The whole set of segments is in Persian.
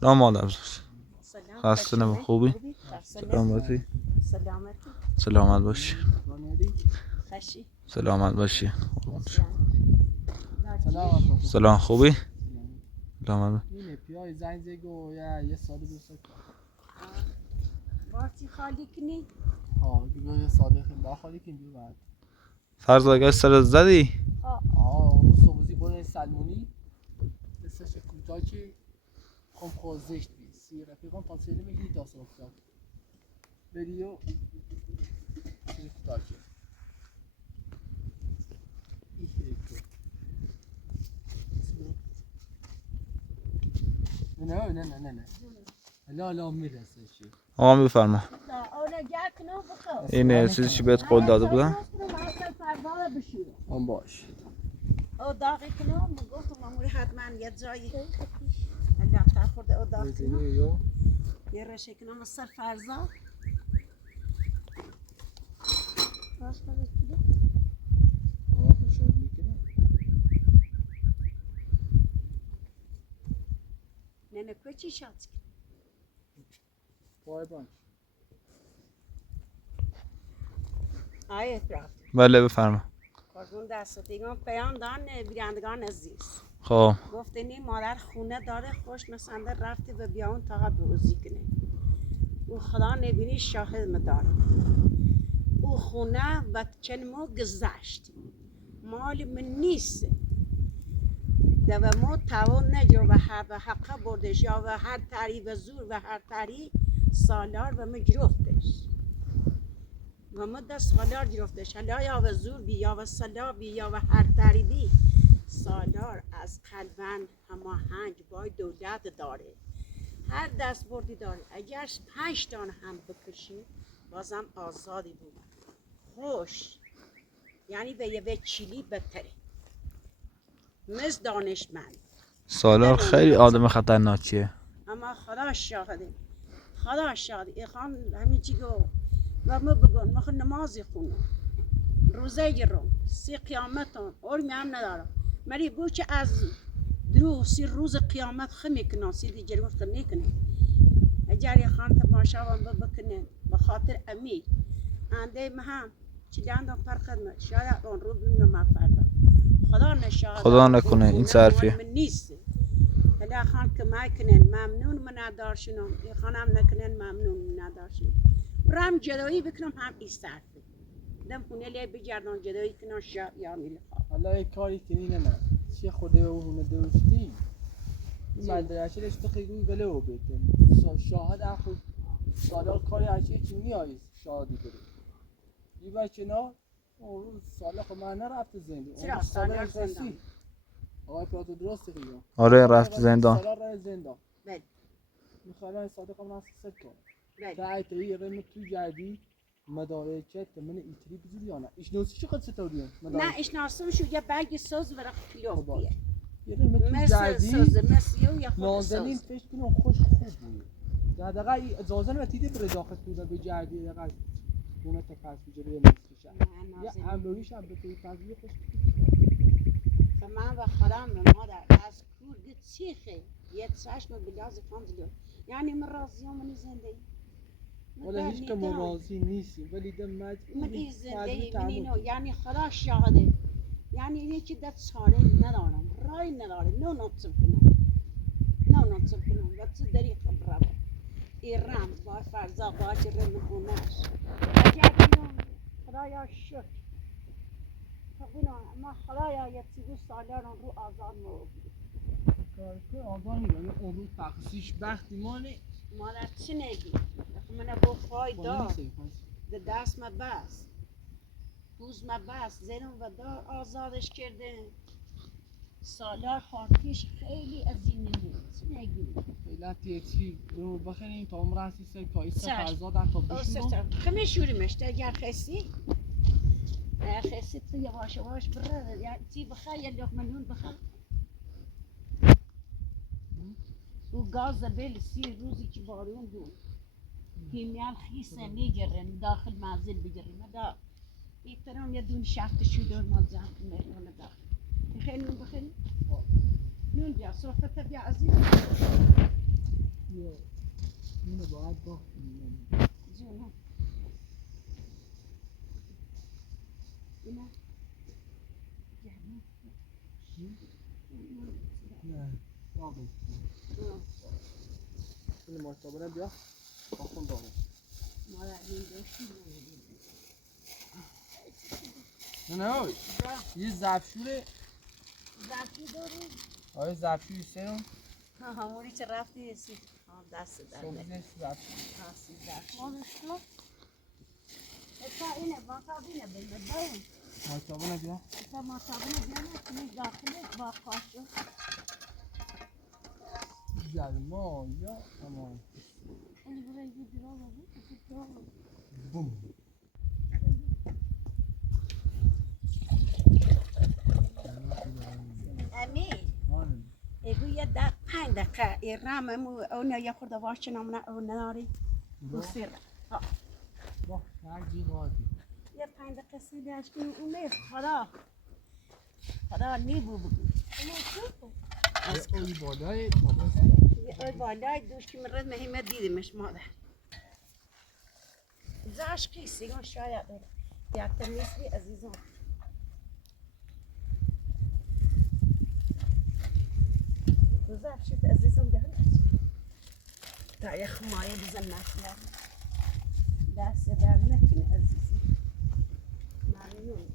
سلام مادر. سلام. خسته نباشی. خوبی؟ سلامتی. سلامتی. سلامت باشی. خشی. سلامت باشی. سلام. سلام خوبی؟ سلامت. اینه پیای زنگ زگو یه ساده دوست دارم. بارتی خالی کنی؟ ها دیگه یه ساده خیلی با خالی کنی بعد. فرض اگه سر زدی؟ اون صبحی برای سلمونی دستش کوتاه که خم خوزشت بی سی رفیقان تاثیر میگی داستان افتاد. بریو چیز کوتاه که نه لا میرسه چی آقا بفرما. آره گرکنم بخور. این چیزی بهت قول داده بودم؟ آن باش. او داغی کنم گفتم اموری حتما یه جایی دفتر خورده او داغ کنم یه رشه کنم از سر فرزا نه نه کوچی شد پای باش. آیه رفت. بله بفرما. قربون دستتیگان پیام دان بیرندگان عزیز. خب گفتنی مادر خونه داره خوش مسنده رفتی و بیاون تا بروزی کنه. او خدا نبینی شاهد مداره. او خونه و چنمو گذشت. مال من نیست. و ما توان نجو و حقه بردش یا و هر تری و زور و هر تری سالار و ما گرفتش. و ما دست سالار گرفتش. حالا یا و زور بی یا و سلا بی یا و هر تری بی. سالار از قلبن هماهنگ با دولت داره. هر دست بردی داره. اگر 5 دانه هم بکشی بازم آزادی بود. خوش یعنی به یه چیلی بهتره. مثل دانشمند سالار خیلی آدم خطرناکیه. اما خدا شاهده. خدا شاهده. ایخان همین چی گو و ما بگون ما خود نمازی خونم روزه گرم 3 قیامتان اور میام ندارم مری بو چه از درو 3 روز قیامت خمی کنن 3 دیگر وقت نکنن اگر خان تماشا و بکنن به خاطر امی انده مهم چیلاندم پر خدمت شاید اون رو ببینم ما فردا خدا نشاهد خدا نکنه این صرفیه. من نیست هلا خان که ما کنن ممنون من ندارشونم این خانم نکنن ممنون من ندارشون رم جدایی بکنم هم این صرفه دم خونه لی بگردن جدایی کنن یا میره حالا یک کاری کنی نه چه خوده اون دوستی مدرسه تو خیلی بله او بکن شاهد اخو سالار کاری هرچی چی میایی شاهدی بره این بچه نا اون سالا خب من نرفت زندی چرا سالار زندان آقای پراتو درسته خیلی آره رفت زندان. سالار رای زندان بله میخوام صادق هم نست کنم بله تا یه قیمت تو جدی مدارکت من ایتری بزرگ یا نه ایش نوسی چه خود ستوریه نه ایش ناسم شو یه برگ ساز ورق کیلو بیه یه قیمت تو مثل جدی ساز مثل یا خود نازنین ساز فکر کنم خوش خوب بود در دقیقه اجازه نمیدید بر داخل بوده به جدی دقیقه اون تا پس بجره نمیشه یه امرویش هم به توی تازه خوش من و خودم مادر از کورگ چیخه یه چشم بلاز فاندلو یعنی من راضیم من زندگی ولی هیچ که راضی نیستی ولی دم من این زندگی من اینو یعنی خدا شاهده یعنی اینه که دست ساره ندارم رای نداره نه نطب کنم و تو داری خبره ایران با فرزا با چه رمونش اگر اینو خدایا شکر ما خدایا یه چیزی سالاران رو آزاد مو که آزاد میگم اون رو تقصیش بختی مانه مادر چی نگی من با فایده ده دست ما بس دوز ما بس زنم و دار آزادش کرده سالار خاطیش خیلی عظیمه چی نگی فعلا تیتی رو بخریم تا عمر هستی سه کایسته فرزادن تا بشورم خمی شوریمش اگر خسی خسی تو یواش یواش بره یعنی چی بخیر یه لقمه نون بخیر و گاز بل 3 روزی که بارون بود کیمیال خیسه میگرن داخل منزل بگیرن دا ایترام یه دون شفت شده ما جمع مهمون داخل خیلی نون بخیری؟ نون بیا صحبت بیا عزیز اینو باید باختیم جونم اینا گرمه نه باقی اینو ماشتابه بیا باختم باقی مادر این داشتی نه یه زبشوره زفتی داری؟ آره زبشوری سرم همونی که رفتی سی دست در سبزش زبشوری سی زفتی اتا اینه واقعا اینه بلده ماشتابه بیا اتا ما صابونه بیانه کنی داخله با قاشو زلما یا امان اینی برای یه بیرا بابی بوم امی ایگو یه 5 دقیقه ایرام امو اون یا خورده واشن امنا اون ناری بسیر با هرگی غادی یه 5 دقیقه سیدی اشکی اون خدا نیبو بگو از اوی بالای اوی بالای دوش که مرد مهمه دیدیمش مادر زاش قیسی گون شاید یک تمیزی عزیزم زاف شد عزیزم ده تا یه خمایه بزن نشد دست در نکنه عزیزم ممنون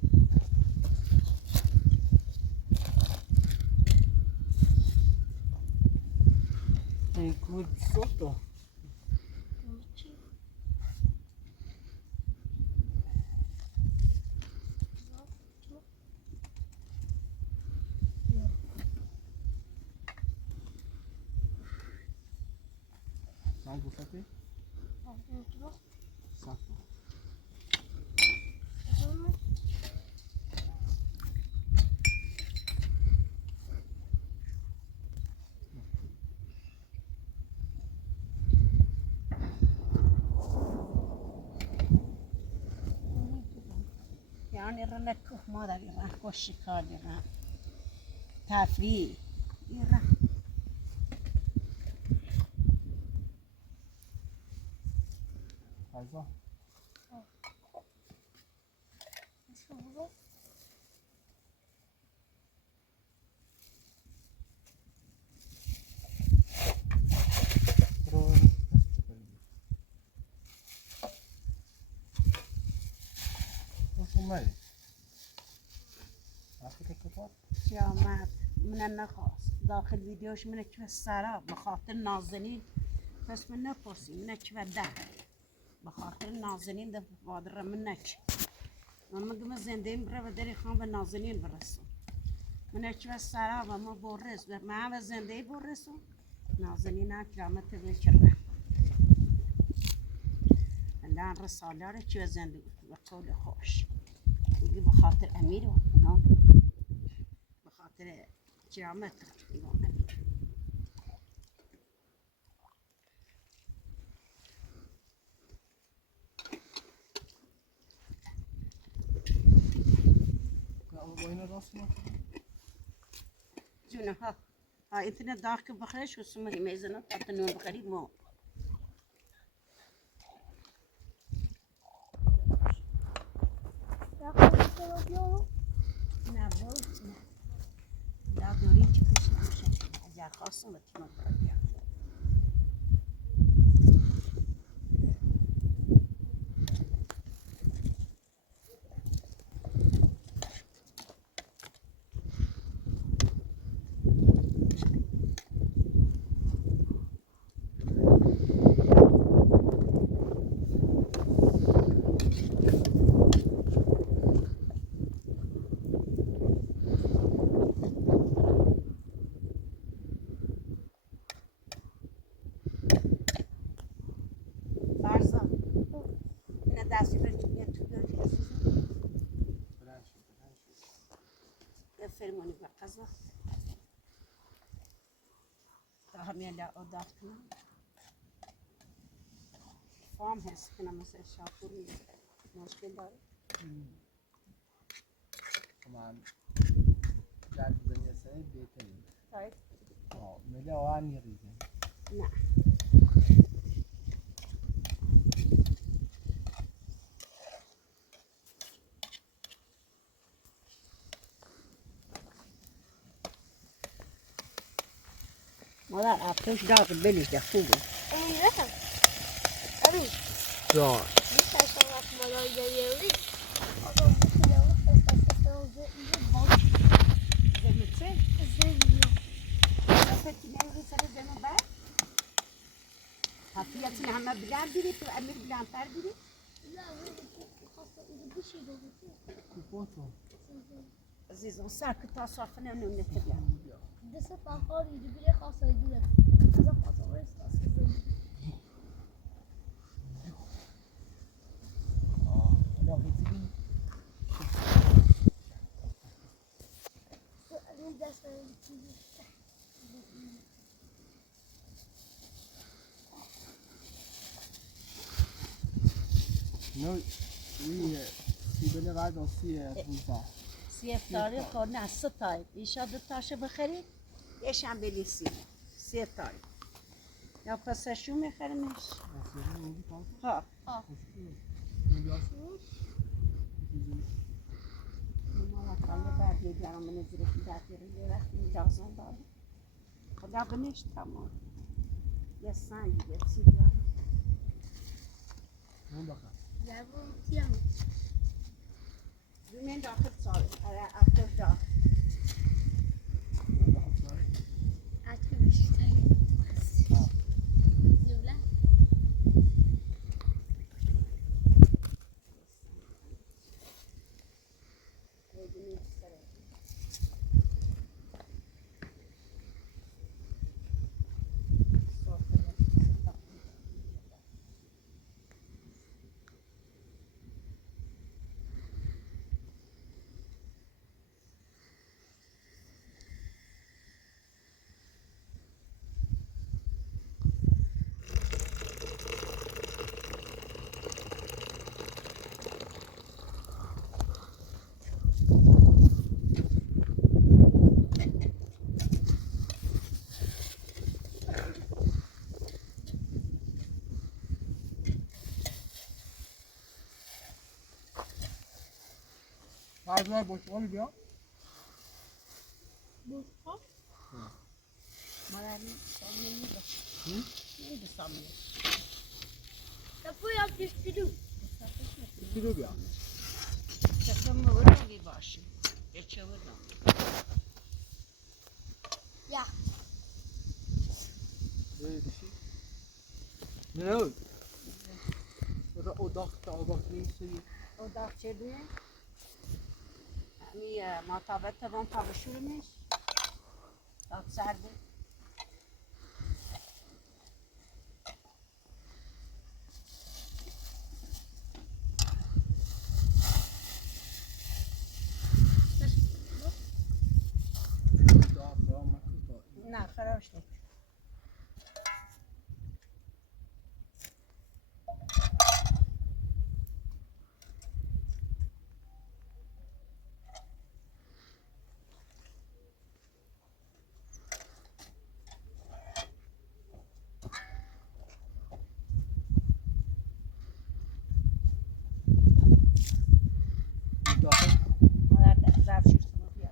این کود سوتا من گفتی؟ سخت يعني رنا كوه ماذا يراه كوش شكال يراه تافري يراه غذا يا مات من النخاص داخل فيديوش من كيف السراب بخاطر نازنين بس من نفسي من كيف الدهر بخاطر النازنين ده بادر منك من مقام الزندين برا بدري خان بالنازنين برسو من كيف السراب ما بورس ما الزندين بورسو نازنين كرامة بالكرة الآن رسالة كيف الزندين بقول خوش يجي بخاطر أمير ونوم بخاطر كرامته يوم أمير جونه ها انتنا داخل بخرش وسمه ميزنا تنون بخري مو نه بود نه لا دوری چی پیش نمیشه اگر خواستم بتونم برم دستی رو یه تو داری یه فرمانی بر قضا تا همه لا داد کنم فام هست کنم مثل شاپوری مشکل داره من جد مسئله بهتره. طيب ملی آهن میریزه. نه مادر افروش داغ بلیده خوبه. Emirhan. Abi, جان bir saçma bakmadan geliyoruz. Adam bu silahı fesleştirdi oldu. İyi bak. زمچه؟ Seviyor. فتی نمیری سر زمین بر؟ حفیتی همه بلند بیری تو امیر بلندتر بیری؟ Ya böyle hasta bir şey de olur. کوپوتو عزیزم سرک تا صافنه نمونه تبلند. Dese tahhariydi bile hastaydılar. Kızım hasta esnasında. لاغتیبین Emin dersleri bitirdi. نو روی سیبل قد آسیه بوزا سی افتاری خور نه سه تای. ایشا دو تاشو بخرید یشم بلیسی. سی تای. یا پسشو میخریمش؟ ها. ماما خاله بعد یه جرام نزدیک دادی رو یه وقتی اجازه داره. خدا بنش تمام. یه سنگ یه چیزی. اون بخور Ya bu tiyam. زمین داخل سال. افتر داخل. Açı bir şey. Züle. بعضی بشقال بیا Bu ha. مادر سامنه میده. میده سامنه. Kapı yap düştü. کیلو بیا چطور مورد باشه. یه چه بودم. Ya. بشی نه را اداق تا آباک نیستی O da çedi. Mi muhatabet taban tabuşurmuş. Tat serdi. داغ را مکن Ne خراشlık. داخل Mother da zarf şurasını diyor.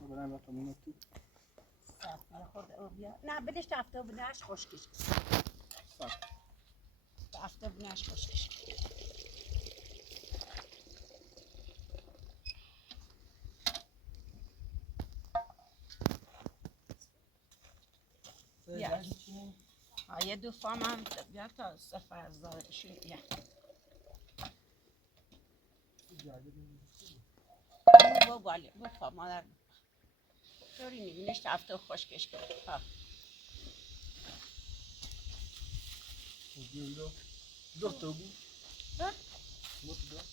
نه برم رفتم اینو تو خود او بیا. نه بدش تفته و بدهش خشکش. هفته بناش خوشش بیا یه دو فام هم بیا تا صفر از دارشون بیا بو بالی بو فام مادر طوری میبینیش تا هفته خوشکش کرد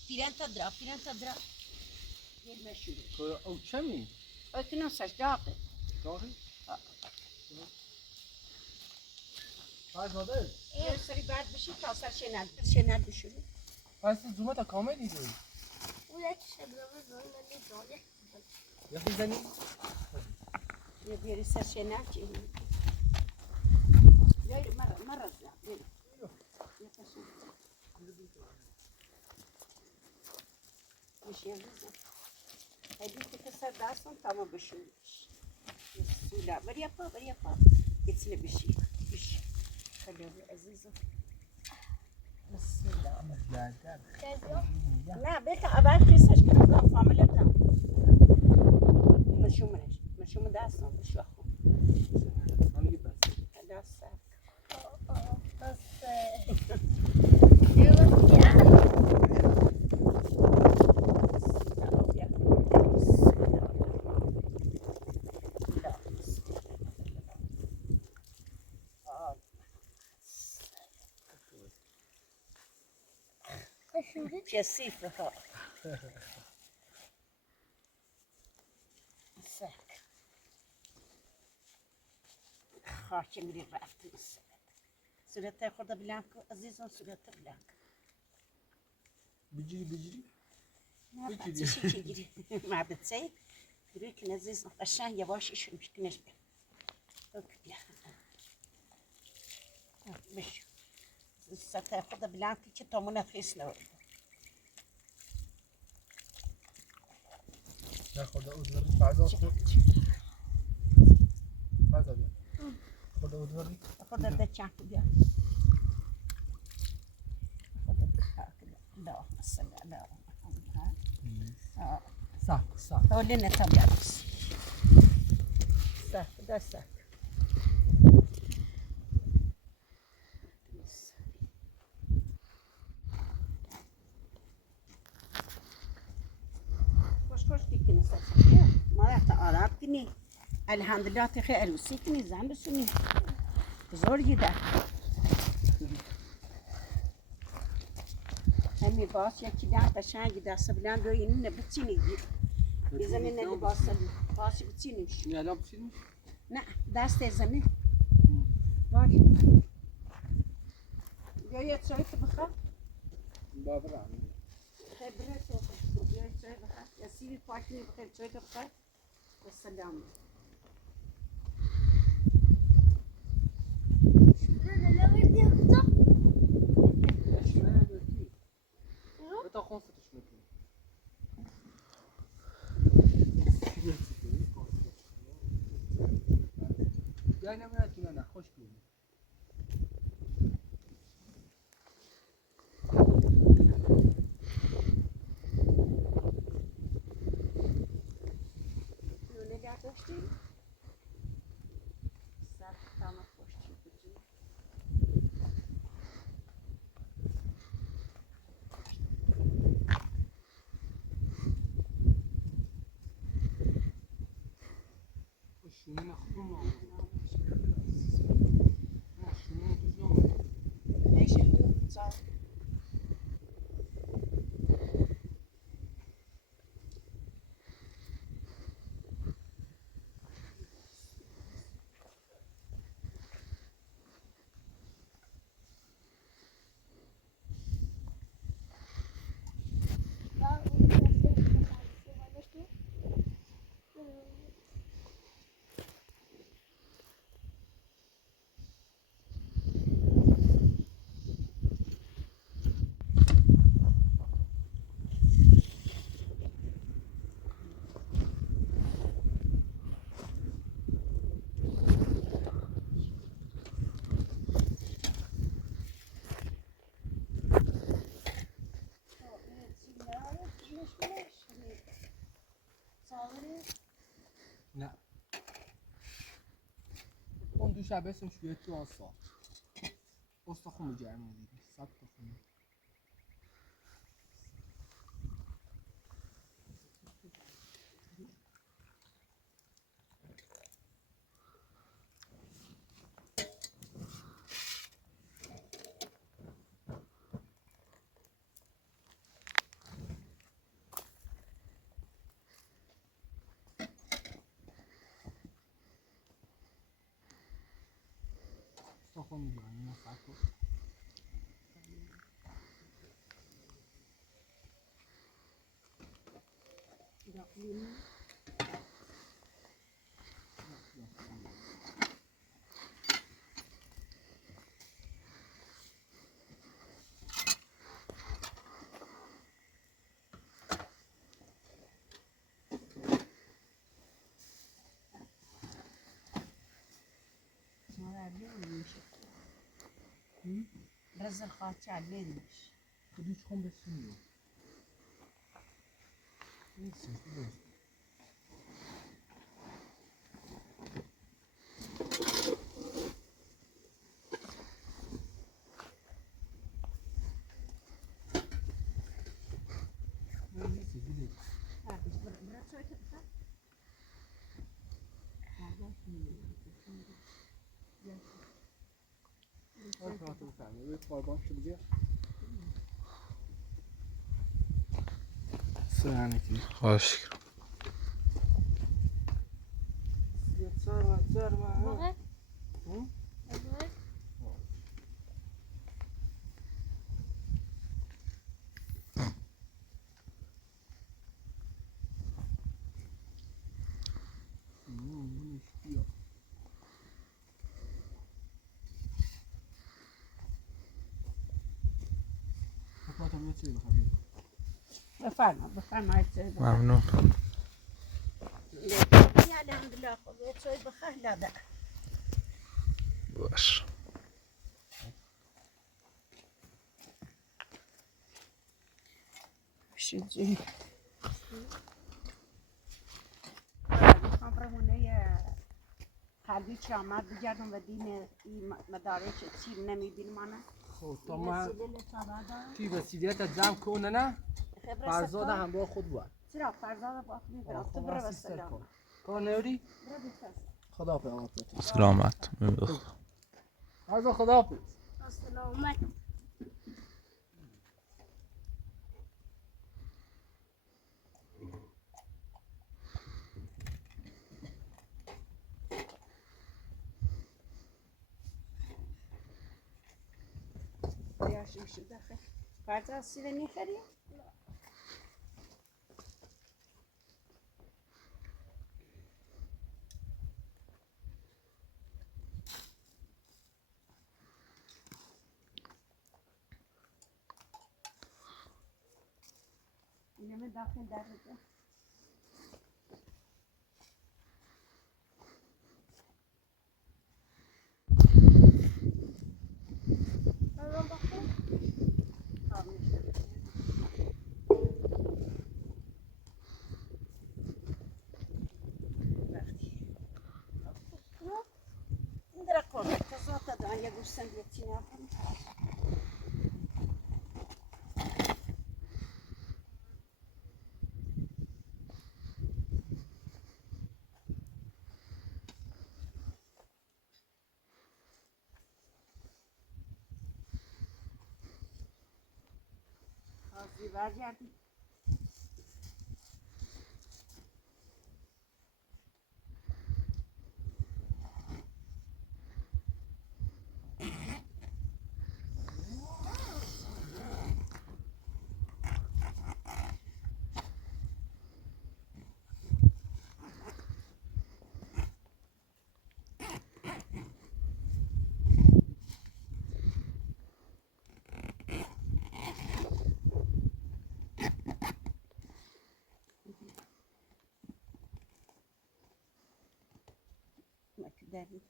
Tiranta drap. Yedi meşhur. او چمی؟ Ötünün saç dağıtı. داغی؟ باز مادر؟ Yedi seri بعد بشی تا سر شنر بشوری. پس زومه تا کامل دیدی؟ ولا تشبه بالنا اللي ضايع یخی زنی؟ یه بیاری سر شنر چی؟ بیاری مرة زد. بیاری. یه پشم. میشه یه زد. هدی که پسر دستم تمام بشوریش. بسیلا. بریا پا. گتیله بشی. خیلی عزیزم. بسیلا. نه بيت أبعد كيسش كنا بلا فاميلي بلا مشو داستم بشو أخو داست بس يوم يعني كثيف ها ساك خاطر من رفت السبت سورة خورده بلانكو عزيزم سورة بلانك بجری ما بتشي تجري ما بتسي يريك عزيزم عشان يباش ايش مش كنشبه اوكي مش ستاخذ بلانكي كتومنا فيسنا نه خدا اودوری فضا خود فضا بیا خدا اودوری خدا دچانك بيا خدا دچانك لا السلام لا صح قولنا تبع بس صح ده صح خوش دیگه ما وقت آراب کنی الحمدلله تخی عروسی کنی زن بسونی بزرگی ده همی باس یکی ده قشنگی دست بلند روی اینو نبتینی یه زمین نلباسلی باسی بتینیش این الان بچینی؟ نه دست زمین باش بیا یه چایی تو بخواه بابر عمي خبره تو بیا یه چایی بخواه یا سیبی پاکنی بخواه چایی تو بخواه والسلام لا بدي اخطا بتا خونستش میکنی یا نمیاد که نه خوش کنی نگه داشتی؟ سر تمام خوشتی بودی شونه نخون نه شونه دوزم ايش اللي صار؟ اون دو شب اسمش بیاد تو آسا استخون میگرمه دیگه 100 تا خونه استخون میگرمه 100 تا رز الخاطر علمش خودش کن بسیم نیستش بس خوش بابا بفرمایید ممنون الحمدلله خب یه چای بخیر لاده باش شجی خبرمونه قلبی چه آمد بگردم و دین این مدارک چیم نمیبینم آنه خب تا من وسیله لطابه توی وسیلیت جمع کنه نه خبر فرزاد سفر همراه خود بود چرا فرزاد با خود میبرم تو برو بسلام کار نیاری؟ برو بفرست خدا حافظ سلامت فرزاد خدا حافظ سلامت یاشیم شده خیلی فرزاد سیره میخری؟ اینمه داخل در بده الان بخور این درا کن تزاتا دان یه گوشتن بیتی نکنم آزی برگردی مکدری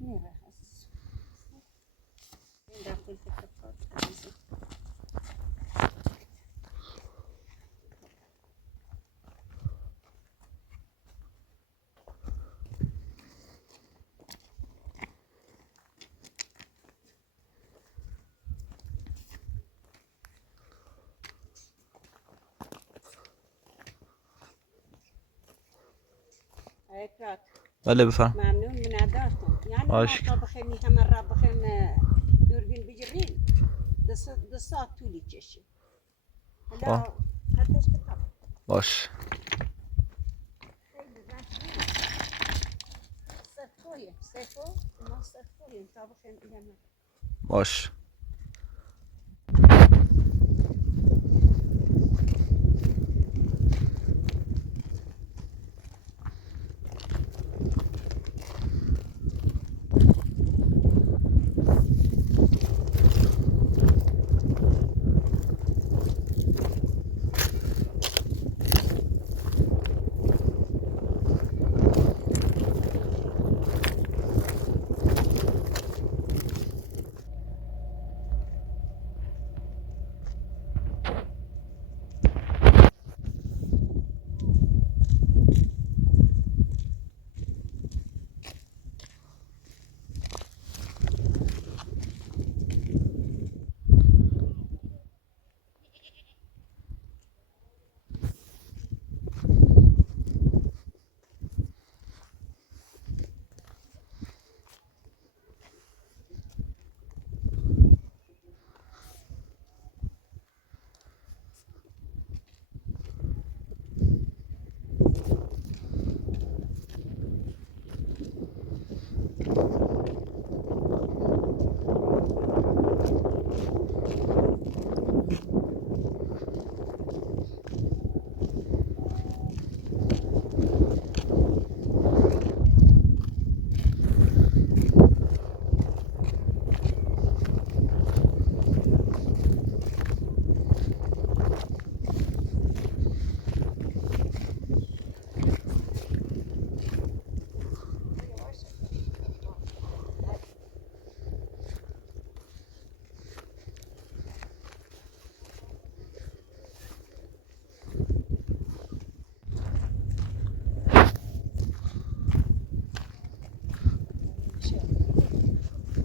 میره خست این داخل فکر عزیزی اکرات بله بفرم. ممنون مناداتكم يعني عاشق. ما طبخين هم الرابخين دوربين بجرين دسات طولي تشي لا هاتش كتاب باش. سفوية سفو ما سفوية طبخين إلى باش.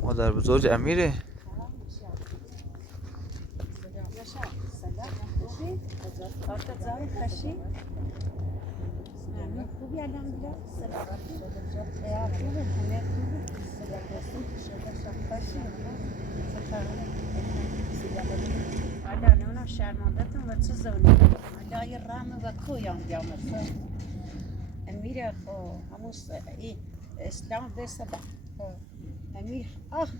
مادر بزرگ امیره. خوبی الحمدلله سلامتی یا خوبه همه خوبه حالا نونا شرماندتون و چه زونی حالا یه رحم و کویان بیامد امیر خو هموس ای اسلام دسته امیر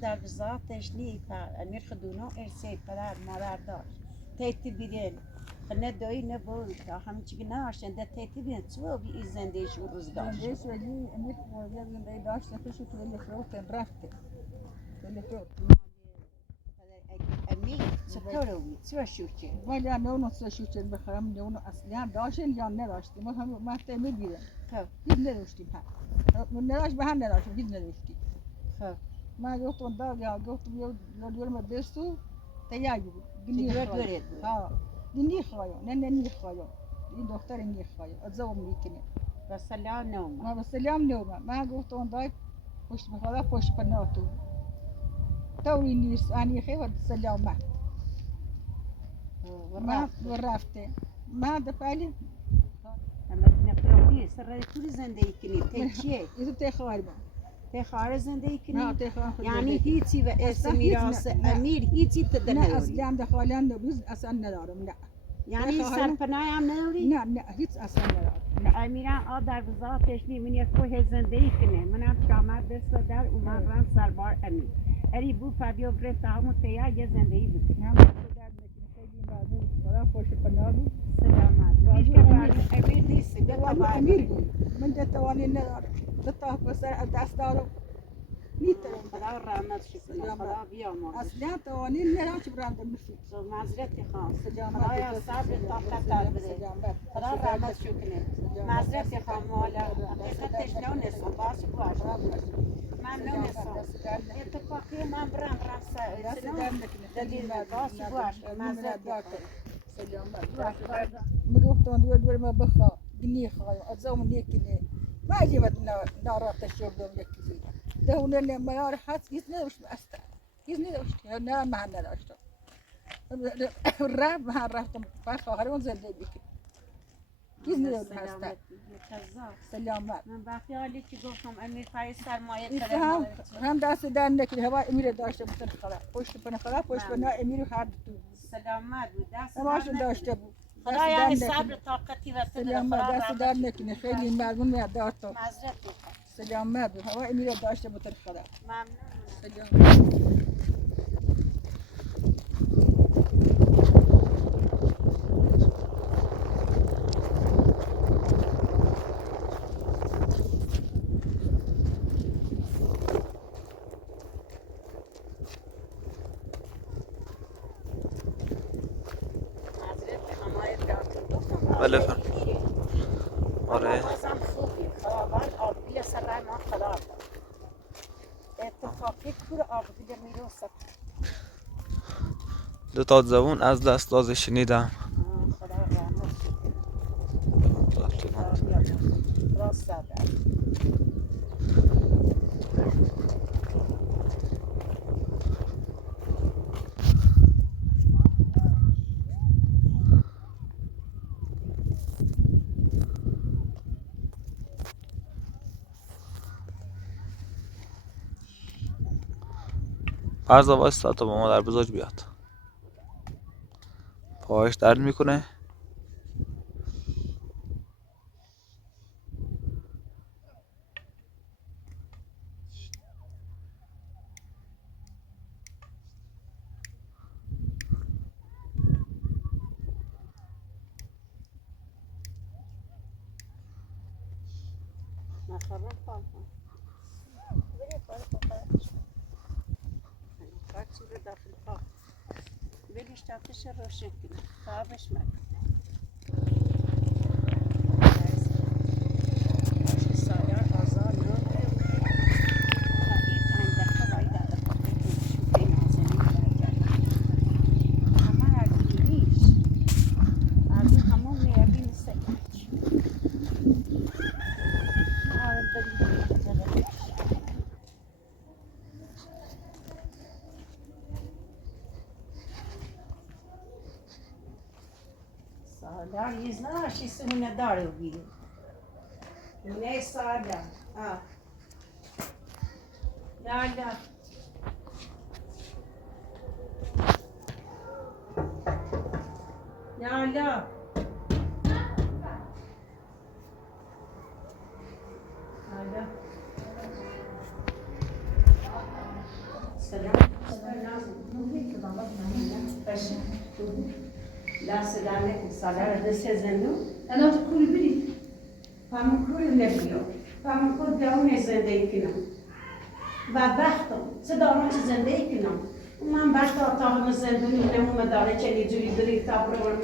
در بذاتش نی امیر خدونا ارسی پدر مادر داشت تیتی بیرین نه دایی نه بود تا همه چیزی ناشن ده تیتی بیرین تو بی این زندگیش و روزگار زندگیش ولی امیر مادر زندگی داشته پیشو تو ولی فروختن رفته ولی فروخت امیر چطور بود چه شوچه ولی نه اونو سه شوچه بخرم نه اونو اصلی هم داشتن یا نداشتیم ما هم مفته میگیرم خب هیچ نداشتیم هم نداشت به هم نداشتیم هیچ نداشتیم خب من گفتم داغ گفتم یه ما دستو تیاجی بود دیگه دورید بود ها دینی خواهیم نه نی خواهیم این دختر نی خواهیم از زوم میکنه و سلام نوم ما به سلام نوم من گفتم داغ پشت بخواد پشت پناهتو توری نیست آنی خیلی سلامت و رفته ما دفعلی اما نپروی سر توی زندگی کنی تی چیه این تی خواهیم تی خواهر زندگی کنی نه تی خواهیم یعنی هیچی و اسم میراث امیر هیچی تدنی نه اصلا دخالان نبود اصلا ندارم نه یعنی سرپناه هم نداری؟ نه هیچ اصلا ندارم امیران در ذاتش نی من یک کوه زندگی کنه منم شامت دست در اومد رم سربار امیر اری بو فبیو برفت همون تیا یه زندگی بود هم در نکنه خیلی مردم خدا خوش پناه بود سلامت هیچ که امیر نیست امیر بود من ده توانی ندارم ده تا پسر دست دارم میتونم خدا رحمت شکنه خدا بیامرزش اصلا توانی ندارم چه براندم بشید معذرت خواهم سلامت خدایا صبر طاقت در بده خدا رحمت شکنه معذرت خواهم حالا حقیقتش نونستم باشه باشه من نونستم اتفاقی من برم سنون دلیل باشه باشه معذرت خواهم میگفتن دور ما بخوا دنیا خواهیم از زمان یکی ما جیبت نارات شردم یکی ده اون نه میار هست هیچ نداشت است هیچ نداشت نه من نداشتم رفت من رفتم با خواهرم زندگی کرد هیچ نداشت هسته سلامت کذاب. سلامت من وقتی حالی که گفتم امیر فایز سرمایه این کرده هم دست در نکنی هوا امیر داشته بود خلا پشت پناه خلا پشت پناه امیر هر دو سلامت بود دست هماش در داشته بود خدا یعنی دست در صبر نکنی. طاقتی و تو سلامت دست در نکنی خیلی مردم میاد تو معذرت میخوام سلامت بود هوا امیر داشته بود خلا ممنون سلامت بله فرم آره بازم خوبی خرابان آبگیر سر ما خراب اتفاقی کور آبگیر میرسد دو تا زبون از دست داز شنیدم خدا رحمت راست زده فرضا وایستا تا با مادر بزرگ بیاد پاهاش درد میکنه نخرم پام بچه رو داخل پا بلیش تفتش روشن کنه خوابش مد سالار آزار نام سالار yüzüne aşısı hüne darı biliyor. Ne sağda? Ha. Yağda. Yağda. Yağda. Selam. Başı. لا سلامت سالار دست زندو. الان تو کوری بری همون کوری نبیو. همون کود بیاون زندگی کنم. و بختم. صدامون چه زندگی کنم. من بخت آتاهم زندونی نمو مداره چنی جوری بری تابرون.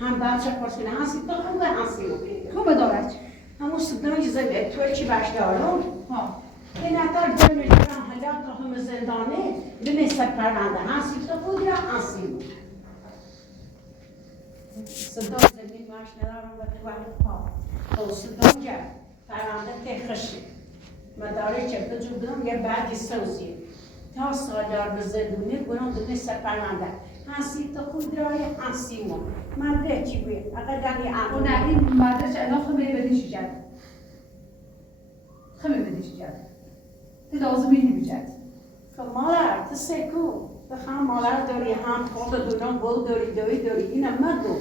هم بچه خوشی نه هستی تو خوبه هستی مو. خوبه دارد همون صدای زندگی تو چی باش دارم. ها که نتار دنیام حالا تو هم زندانه بنسبت پرونده هستی تو خود یا هستی مو. صدای زمین باش ندارم و تو ها تو صدای جا پرونده تخشی مداره چه بجو بدم یه بعدی سوزی تا سالار به زندونی برام دونه سر پرونده هستی تو خود رای هستی مو من ده چی بید اقدر یه و عقل نه این مدرش الان خمه بدیش جد خمه بدیش جد تی لازم اینی بجد که مادر تسکو بخوام مادر داری هم خود دونم بول داری اینم مگو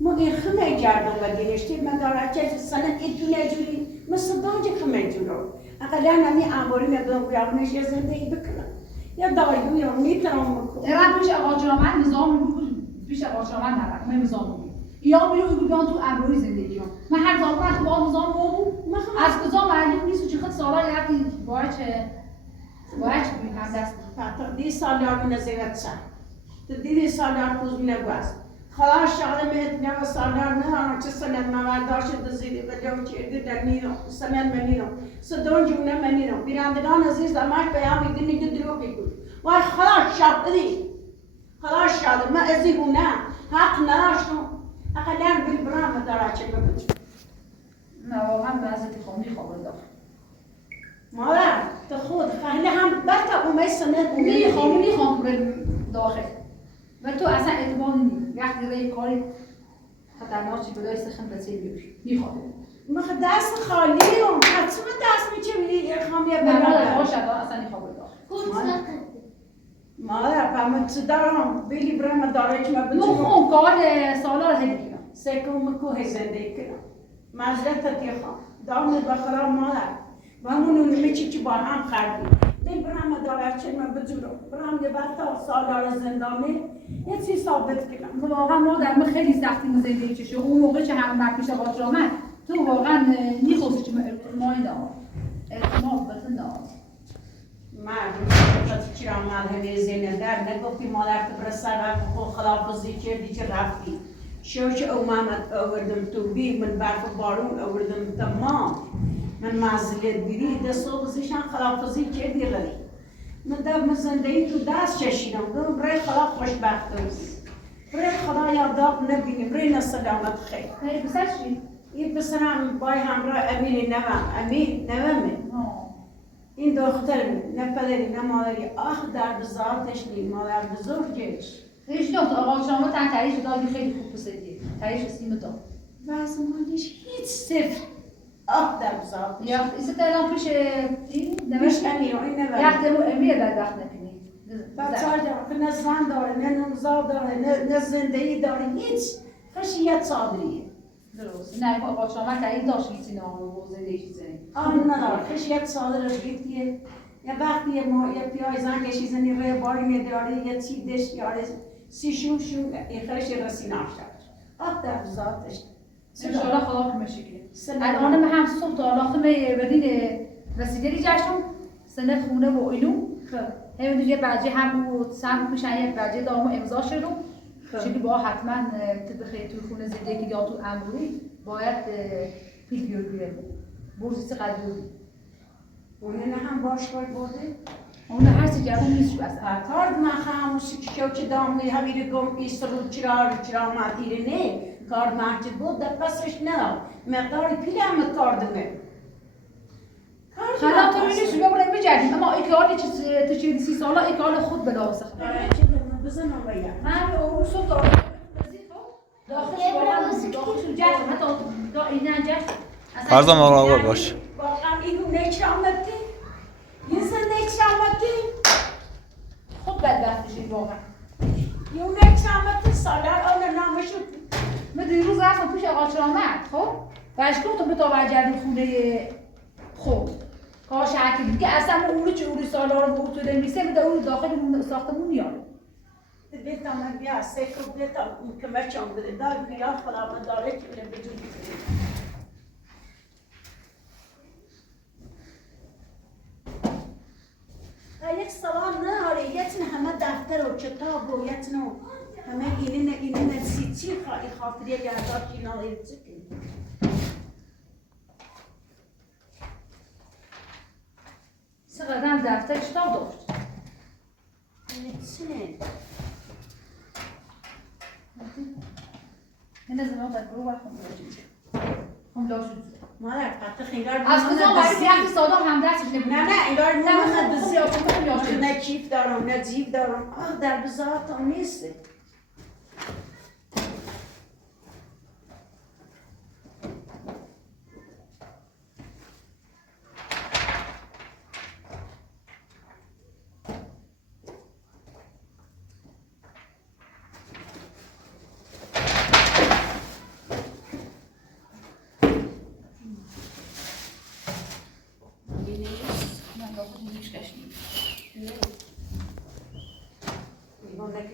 مگه خمه جردم و دینشتی مداره چه سنه ایتونه جوری مثل دانجه خمه جورو اقلا نمی انباری مدام بیامونش یه زندگی بکنم یا دایدو یا میترم بکن ترد پیش آقا جامن نظام بود پیش آقا جامن نرد من نظام بود یا میرو ایگو بیان تو امروی زندگی هم من هر زمان وقت با نظام بود از کجا معلوم نیست و چه خود سالا یکی باید بید هم دست تقدی سالار من زیرت سر تقدی سالار کوز نگواز خلاص شغل مهت نگه سالار نه آن چه سند مورداش دزیدی و جام چیدی در نینو سند منینو صدون جونه منینو بیرندگان عزیز دماغ پیام میدونی که درو بگو وای خلاص شغل ما ازیگو نه حق نراشتم اقلام بالبرام داره چه بگو نه واقعا بعضی خواهی خوابه دارم مادر تو خود خیلی هم بطه اومه سند میخوام برم داخل و تو اصلا اعتبار نمی وقتی روی کاری خطر تنها چی بدای سخن بچه بیوی میخواد مخ دست خالی و حتما دست میچه میری خامیه نه برادر باشه اصلا میخواد مادر پامو چه دارم بیلی برام داره که من نو خون کار سالار هدیه سکم کوه زندگی کنم معذرت تیخوام دارم بخرام مادر و همون نمیچی که با هم خردیم بیل برام داره چه من بجورم برام یه بعد تا سالار زندانی یه چیز ثابت کنم واقعا مادر من خیلی سختی زندگی چشه اون موقع که همون مرکش قاطر آمد تو واقعا میخواستی که من ارتماعی دارم ارتماع بتن دارم من خاطر چرا مال زینه در نگفتی مادر تو برسر و خلافزی کردی که رفتی شوش او محمد آوردم تو بی من برف بارون آوردم تمام من معزلیت بیری دستو بزیشان خلافزی کردی غلی من در زندگی تو دست چشیدم گفتم برای خدا خوشبخت باشی برای خدا یاداب نبینی برای نسلامت خیر هی پسر چی؟ این پسرم بای همراه امین نوامه این دختر نه پدری نه مادری آخ در بزارتش نیم مادر بزرگش هیچ نقط آقا شما تن تعریف دادی خیلی خوب پسیدی تعریف سیم داد و از مالیش هیچ صفر آخ در بزارتش یا ایست الان پیش این نمیش امیر این نوامه یخت مو امیر در وقت نکنی بچه ها که نه زن داره نه نمزاد داره نه زندگی داره هیچ خشیت صادریه درست نه آقا شما تعریف داشت میتونه آقا زندگی چیزی آن نداره خشیت صادر بیتیه یا وقتی ما یا پیای زن کشی زنی ره باری میداری یا چی دش یاره سیشون شون خرش رسی ناشد آب در ذاتش انشالله خدا کمشی الان من هم صبح تا آلاخه بدین رسیدگی جشن سنه خونه و اینو هم دیگه بچه هم بود سم میشن یک بچه دامو امضا شد چون با حتما بخیر تو خونه زندگی یا تو امروی باید پیل بیاریم برزیس قدیمی اونه نه هم باشگاه برده اون هر چی جوون نیست بس تارد ما خاموشی که دامی همیشه گم ایسترو چرا ماتیره نه کار ماچ بود در پسش نه مقدار پیل هم کاردمه خدا تو می‌بینی شما برای بجردیم اما ایکال تو 30 ساله ایکال خود بلا وسخ بزنم ویا من اون صبح داخل داخل جشن حتی دا این جشن فرضاً مراقب باش واقعا اینو نچرامتی یه زن نچرامتی خود بدبختشی واقعا یه نچرامتی سالار آن نامشو من دیروز رفتم پیش آقا چرامت خب بهش گفتم به تا برگردیم خونه خب کاش هرکی دیگه اصلا اونو چه اونو سالار رو تو نمیسه میده اونو داخل ساختمون میاره بیتام من بیا سکو بیتام کمچم بده دار بیا خدا من داره که بله بجوری یک سوال نداره یتن همه دفتر و کتاب و یتن همه اینه نسیتی خاطریه گردار که نالیه چکن چقدر دفتر کتاب داشت نچنه من زمان در گروه هم داشت مادر قطع خیلی از کجا برای یک سادا هم دستش نبود نه انگار نه نه دزیا کنم یا نه کیف دارم نه جیب دارم آه در بزاعت هم نیست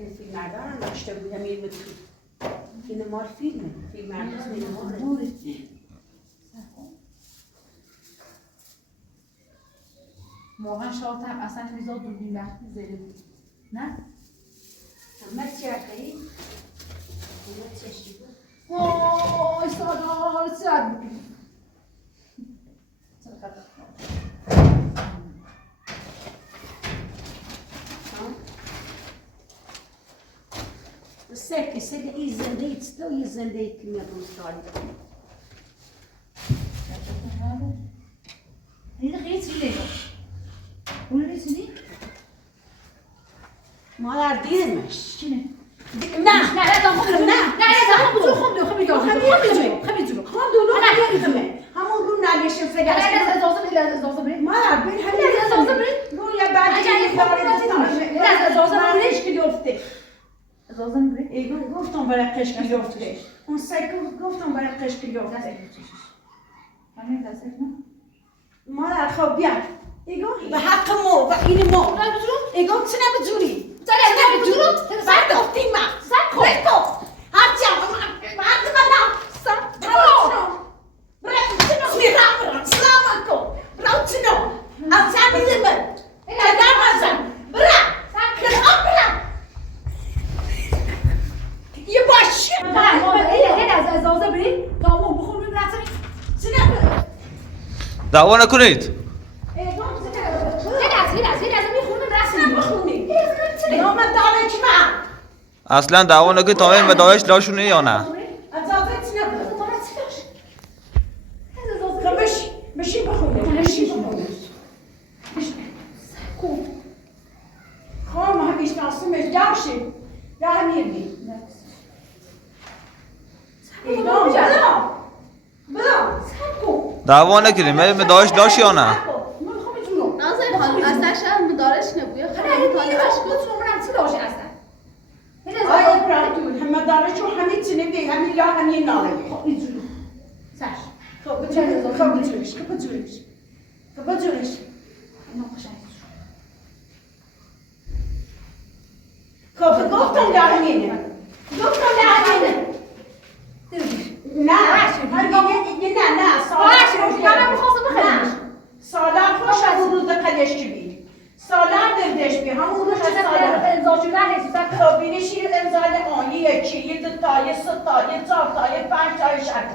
این فیلم مردان داشته بود همین بود این مار فیلمه فیلم مردان این مار واقعا شاید هم اصلا چیزا دوربین وقتی زده بود نه؟ همه چی اکایی؟ همه چشتی بود؟ وای سادا ساعت بکنی سکه این زندگی تو یه زندگی که میاد روزگاری این خیلی چیله اون نیستی؟ مادر دیدمش چینه؟ نه نه نه نه نه نه نه نه یافته اون سیکل گفتم برای قشق یافته همین دست نه مادر خب بیا ایگو به حق ما و این ما ایگو چنه بجوری چنه بجوری بعد گفتی ما سب کن هرچی هم من سب برو چنو سلام کن برو چنو از زمین من کدام ازم برو برو یه باشه این از ازازه بری دامون بخور ببین رسمی چنه دعوا نکنید. اصلا دعوا نکنید تا این مدایش لاشونه یا نه. بشی بخونه خواه ما همیش ناسمش جوشی یا همیرنی بلا دعوا نکنید مدایش لاش یا نه. نازنین خانم اصلا شاید مدارش نبوده خیلی طالبش آیا براتون همه دارشو همین چی نبی همین یا همین نالگه خب بجورش خب گفتم در همینه نه سالار خوش ورود قدش بی سالار دردش بی همون روش سالار خب بینه شیر امزال آنی یکی یه دتای ستای چهارتای پنجتای شکل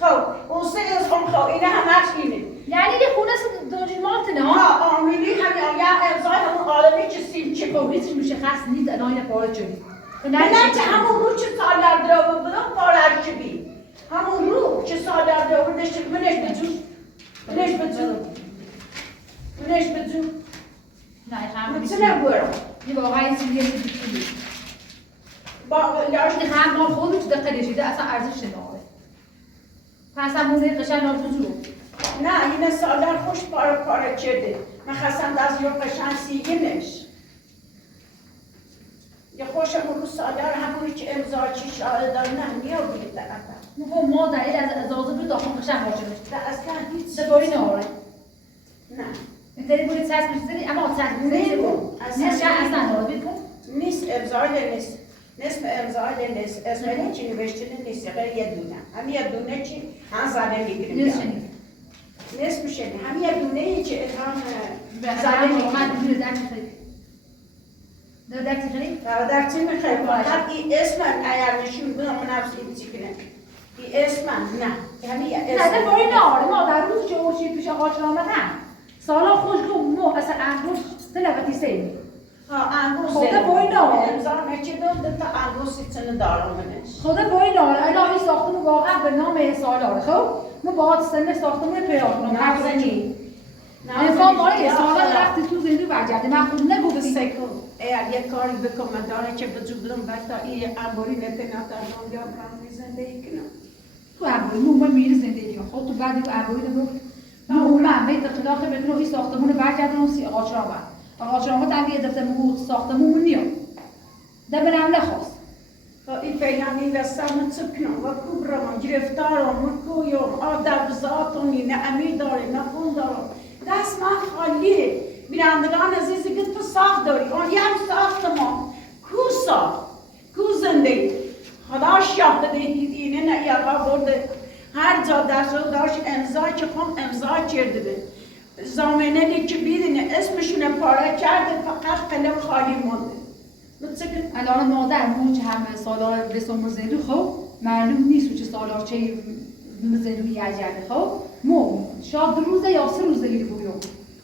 خب اون سه از هم خب اینه همش اینه یعنی یه خونه دوجی مالتنه ها آمینی همین یا امزال همون عالمی که سیم چه خب هیچ مشخص نیست الان یه پاره شدی نه چه همون رو چه سالار درو بدم پارش بی همون رو چه سالار درو بدش منش بجو نه هم چه نبورم یه واقعا یه چیزی دیگه با لاش هم ما خودمون تو دقیقه رسیده اصلا ارزش نداره پس هم موزه قشنگ نابوزو نه این سالار خوش پاره چده من خواستم دست یا قشنگ سیگنش یه خوشم رو سالار همونی که امضا چی شاهده داره نه نیا بگید طرفا ما دلیل از ازازه بود داخل قشنگ واجبه نه اصلا هیچ دباری نداره نه اینطوری بود سرس میشید اما سرس میشید اصلا نداره بکن نیست امضای نیست نصف امضای نیست اسم چی نوشته نیست غیر یه دونه هم یه دونه چی هم زده میگیریم نصف میشه هم یه دونه ای که هم زده میگیریم در تیخری؟ در چی میخوایی فقط این اسم اگر نشون بدم من نفس این چی کنه این اسم نه همین اسم نه دباری نداره ما در روز که اوشی پیش آقا آمدن سالا خوش گفت ما اصلا انگوش تلقاتی سیمی انگوش خدا بایی نداره امضا نچیدم تا انگوش چنه دارم منش خدا بایی نداره الان این ساختمون واقعا به نام سالاره خب ما باید سن ساختمون پیدا کنم نازنین انسان ماره سالا رفتی تو زندو برگرده من خود نگفتی اگر یک کاری بکنم داره که بجودم بستا این انباری نکنه تا یا برام زندگی کنم تو انباری نومه میری زندگی کنم خود تو بعدی تو انباری نبود نومه بیت اقتداخه بکنم این ساختمون برگردم سی آقا چرامه آقا چرامه تنگی دفته مگود ساختمون نیام دبنم نخواست این پیامی وستم چکنم و کوبرم گرفتارم مکویم آدم ذاتونی نه امی داره نه خون دارم دست من خالیه بینندگان عزیزی که تو ساخت داری اون یک ساخت ما کو ساخت کو زندگی خدا شاهد اینه نه یقا برده هر جا درست داشت امضا که خون امضا کرده به زامنه که بیدینه اسمشونه پاره کرده فقط قلم خالی مونده الان مادر مون چه همه سالار رسوم زندو خب معلوم نیست چه سالار چه زندو یجرده خب مو شاید 2 روزه یا 3 روزه میری بودیم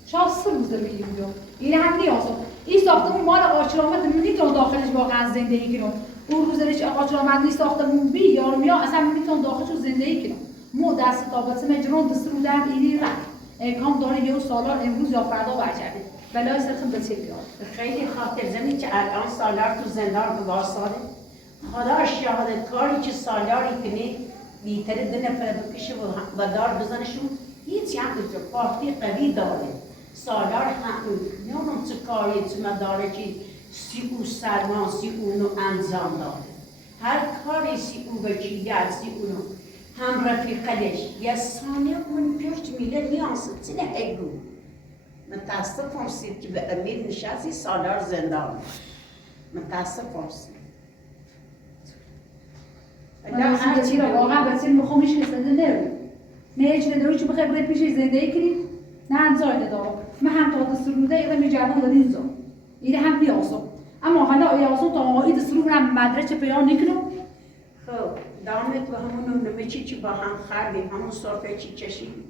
شاید 3 روزه میری بودیم این هم نیازه این ساختمون مال آقاچرامت نمیتون داخلش واقعا زندگی کنم اون روزه که آقاچرامت نیست ساختمون بی یارمیا اصلا میتون داخلش زندگی کنم مو دست تابت مجرون دست رو در ایری رفت کام داره یه سالار امروز یا فردا برگرده بلای سرخم به خیلی خاطر زمین که الان سالار تو زندان به واساده خدا شاهد کاری که سالاری کنی بیتر 2 نفر بکشه و دار بزنشون هیچ هم که پارتی قوی داره سالار هم نمیدونم چه کاری چه مداره که سی او سرمان سی اونو انجام داره هر کاری سی او بچیده سی اونو هم رفیقش یا ثانیه من پیش میله نیاز چنه هیگو متاسفم سید که به امیر نشستی سالار زندان متاسفم سید من هرچی رو واقعا بسیار میخوام هیچ کس زنده نرم نه هیچ نداری چون بخیر برای پیش زندگی کنی نه انزای ندارم من هم تا دستروده ایده می جوان دادین زم ایده هم بیاسم اما حالا ایاسم تا آقایی دسترو برم مدرسه پیان نکنم خب دامت و همون نمیچی چی با هم خردیم همون صرفه چی چشیدیم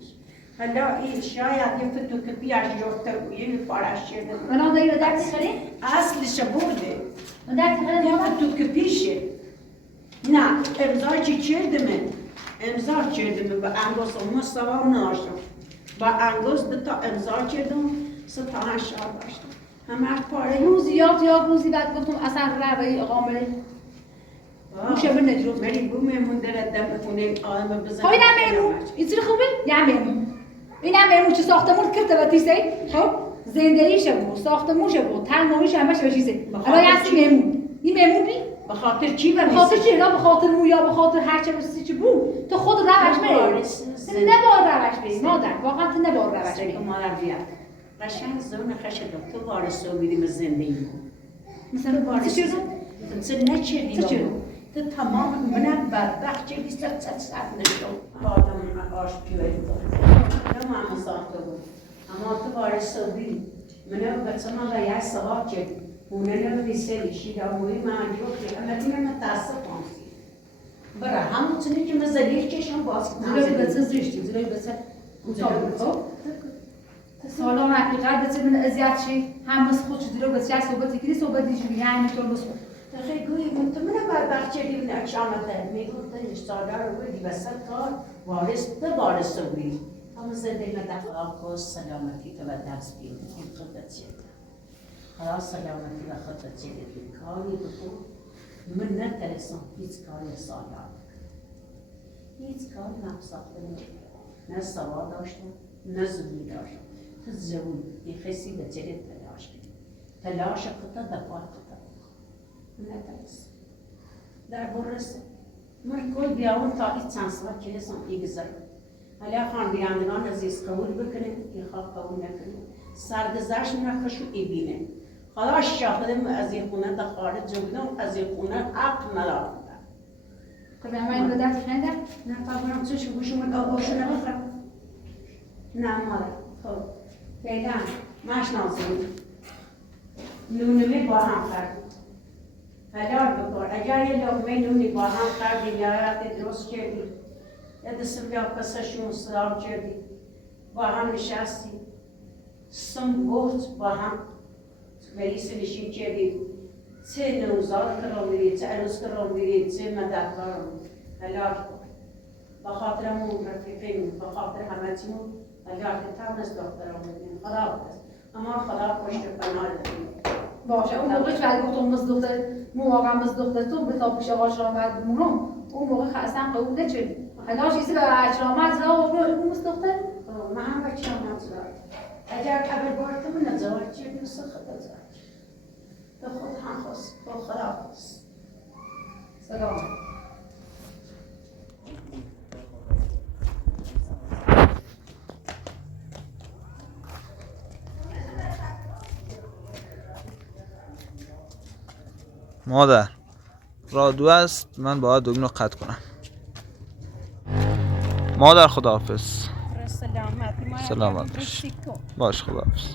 حالا این شاید یه فتوکپی از جورتر و یه پارش شده من آن دایی رو درسی خرید؟ اصلش برده من درسی خرید یه ماما؟ فتوکپیشه نه امضا چی چردمه امضا چردمه با انگوز اون سوام نداشتم با انگوز تا امضا چردم ستاهن شاد داشتم همه پاره روزی روزی بعد گفتم اصلا روی قامله موشه من ندروف مری بو میمون داره دم خونه آدم بزنه خب اینم میمون این چیز خوبه؟ یه میمون اینم میمون چه ساختمون کرده و تیسه خب زندگیشه بود ساختمونشه بود تنهاییش همش به چیزه حالا یه هستی میمون این میمون بی؟ به خاطر چی به خاطر چی؟ به خاطر مو یا به خاطر هر چه بسی چی بود تو خود روش میری نبار روش بری مادر واقعا تو نبار روش بری مادر بیاد قشنگ زون خشه تو وارث رو میدیم زندگی مثلا وارث چی رو؟ تو نچردی تو تمام من بدبخت چه بیست صد نشو آدم آش پیوی نه من ساخته بود اما تو وارث رو بیدی من بچه من و یه سواب چه اونه رو بیسری شیده موی من جو که اما تیم من تاسف کنسی برای همون چنین که من زلیل کشم باز زیرای بچه زشتی زیرای بچه سالان حقیقت بچه من اذیت شی هم بس خود شدی رو بچه صحبت کردی صحبت دیجوری یعنی تو بس خود خیلی گویی من تو منم بدبخت چه دیو نکشامده میگفتن سالار رو بودی وسط کار وارث به وارث رو بودی اما زندگی من دفعه سلامتی تو و دست بیرون این خودت چه خلاص سلامتی و خودت چه دیدی کاری بکن من نترسم هیچ کاری سالار هیچ کاری نفساخته نه سواد داشتم نه زودی داشتم تو زود خیسی به چه تلاش کنی تلاش خودت دفعه خودت نترس در بررس من کل بیاون تا این چند سال کلیسم ایگذر حالا خانبیرندگان عزیز قبول بکنه که خواه قبول نکنه سرگذشت نخشو ایبینه خدا شاهدم از این خونه تا خارج بودم از این خونه حق ندارم خب اما این رو درست خنده؟ نه فقرم چه شو گوشو من آقاشو نبخرم نه مادر خب فعلا مشناسیم نونمی با هم خردیم حلال بکن اگر یه لقمه نونی با هم خردیم یا حیات درست کردیم یا دستم بیا قصهشون سلام کردیم با هم نشستیم سم گفت با هم رئیس نشین کردیم چه نوزاد کرام میرید چه عروس کرام میرید چه مدد کرام حلال کن با خاطرمون رفیقیمون با خاطر همه چیمون حلال که تم از دخترام میدیم خدا بست اما خدا پشت پناه داریم باشه اون موقع که بعد گفتم بس دختر مو واقعا بس دختر تو به تا پیش آقا شرامت بمونم اون موقع اصلا قبول نشد حالا چیزی به شرامت را اون بس دختر من هم بچه هم نزار اگر قبل بارتم نزار چی دوست خدا زار به خود هم خواست به خدا خواست سلام مادر رادیو است من باید دکمه قطع کنم مادر خداحافظ سلامت سلامت باش خداحافظ